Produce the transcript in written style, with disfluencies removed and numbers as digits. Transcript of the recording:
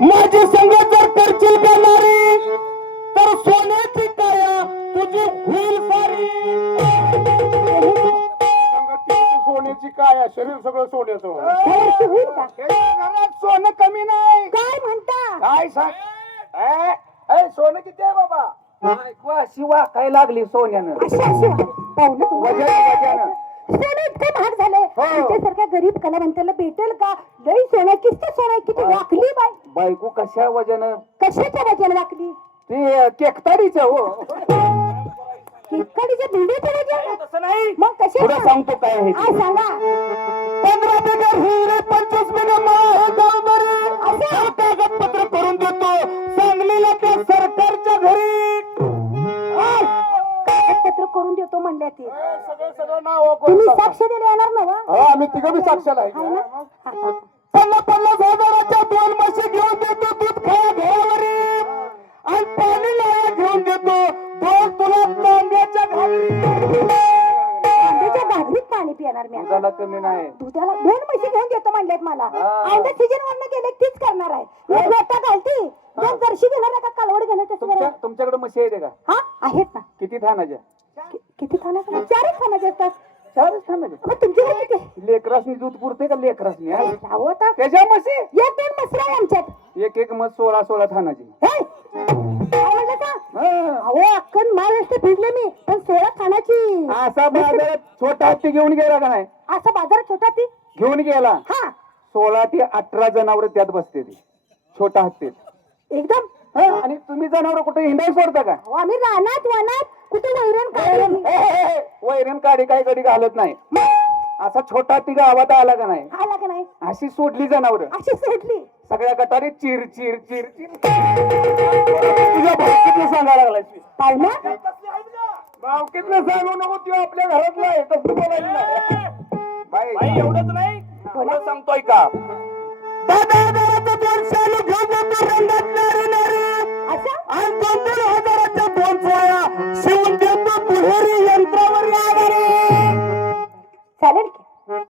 माझी संग जर करशील करणारी तर सोन्याची काया तुझी होईल सारी. सोन्याची काय शरीर सगळं सोन्याचं. घरात सोनं कमी नाही. काय म्हणता? काय सांग सोनं किती आहे बाबा? शिवा काय लागली सोन्यानं. पाहुणे वजन. सोनं इतकं महाग झालंय. हो. आमच्यासारख्या गरीब कलावंताला भेटेल का? लई सोन्या किती सोन्या किती वाकली बाय. बायको कशा वजन? कशाच्या वजन वाकली? ते केकताडीचं हो. इकडच्या भिंडीचं वजन तसं नाही. मग कशी पुढे सांगतो काय आहे ते. सांगा. 15 बिगर हिरे 25 बिगर माळ गावदारी असं कागदपत्र करून देतो सांगलीला त्या सरकारच्या घरी. कागदपत्र करून देतो म्हणल्या ते. सगळं नाव तुम्ही साक्ष द्यायला येणार ना वा? आम्ही तिघं बी साक्षाला आहे. आहे ना? 50,000च्या 2 म्हशी घेऊन देतो दूध खाया घरावरी आणि पाणी लाया घेऊन देतो 2 तुला तांब्याच्या घागरी. आंब्याच्या घागरीत पाणी पिणार मी आता. दुधाला कमी नाही. दुधाला 2 म्हशी घेऊन देतो म्हणल्यात मला. आंब्या सीजन वरनं गेले तीच करणार आहे. एक वेटा घालती एक जर्शी घेणार आहे का कालवड घेणार त्याचं. तुमच्याकडे म्हशी आहे का? हा आहेत ना. किती थानाच्या? किती थाना? 4 थाना असतात. 4च थानाच्या. मग तुमच्याकडे किती? लेकरासनी दूध पुरते का लेकरासनी? राहू आता. त्याच्या म्हशी 1-2 म्हसरा आहे आमच्यात. एक मत 16 थानाची. हे? काय म्हणलं का? अहो अख्खन महाराष्ट्र फिरले मी पण 16 थानाची. असा बाजारात छोटा हत्ती घेऊन गेला का नाही? असा बाजार छोटा ती. घेऊन गेला. हा 16 ते 18 जनावर त्यात बसते ती छोटा हत्ती. एकदम. आणि तुम्ही जनावर कुठे हिंडाई सोडता का? अहो, आम्ही रानात वनात कुठे वैरण काय वैरण काडी काय कधी घालत नाही. असा छोटा हत्ती गावात आला का नाही? आला का नाही? अशी सोडली जनावर अशी सोडली. सगळ्या गटारी चिर चिर चिर चिर. तुझ्या भावकीतलं सांगायला लागलाय. पाहुणा भावकीतलं सांगू नको तू आपल्या घरातला आहे तसं बोलायचं नाही. बाई एवढंच नाही बोला. सांगतोय का? दादा दादा 2 साल घेऊन जातो रंगात नारी नारी असं आणि 2-2 हजार